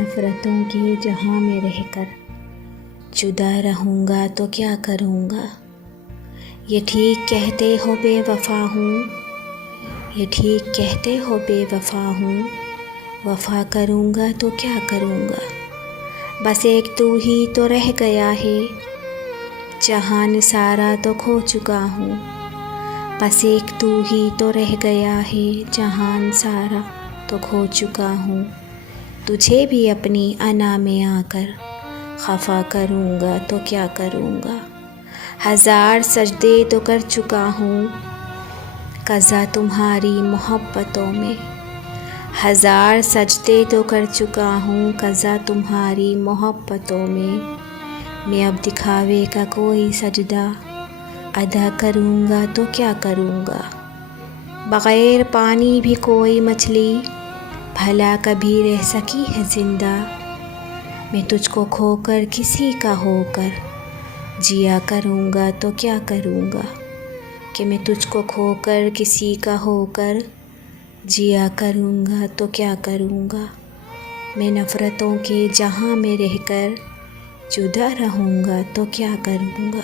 नफ़रतों के जहां में रहकर जुदा रहूँगा तो क्या करूँगा। ये ठीक कहते हो बेवफ़ा हूँ, ये ठीक कहते हो बेवफ़ा हूँ, वफ़ा करूँगा तो क्या करूँगा। बस एक तू ही तो रह गया है, जहान सारा तो खो चुका हूँ। बस एक तू ही तो रह गया है, जहान सारा तो खो चुका हूँ। तुझे भी अपनी अना में आकर खफ़ा करूँगा तो क्या करूँगा। हज़ार सजदे तो कर चुका हूँ क़ज़ा तुम्हारी मोहब्बतों में। हज़ार सजदे तो कर चुका हूँ क़ज़ा तुम्हारी मोहब्बतों में। मैं अब दिखावे का कोई सजदा अदा करूँगा तो क्या करूँगा। बग़ैर पानी भी कोई मछली भला कभी रह सकी है ज़िंदा। मैं तुझको खोकर किसी का होकर जिया करूँगा तो क्या करूँगा। कि मैं तुझको खोकर किसी का होकर जिया करूँगा तो क्या करूँगा। मैं नफ़रतों के जहां में रहकर जुदा रहूँगा तो क्या करूँगा।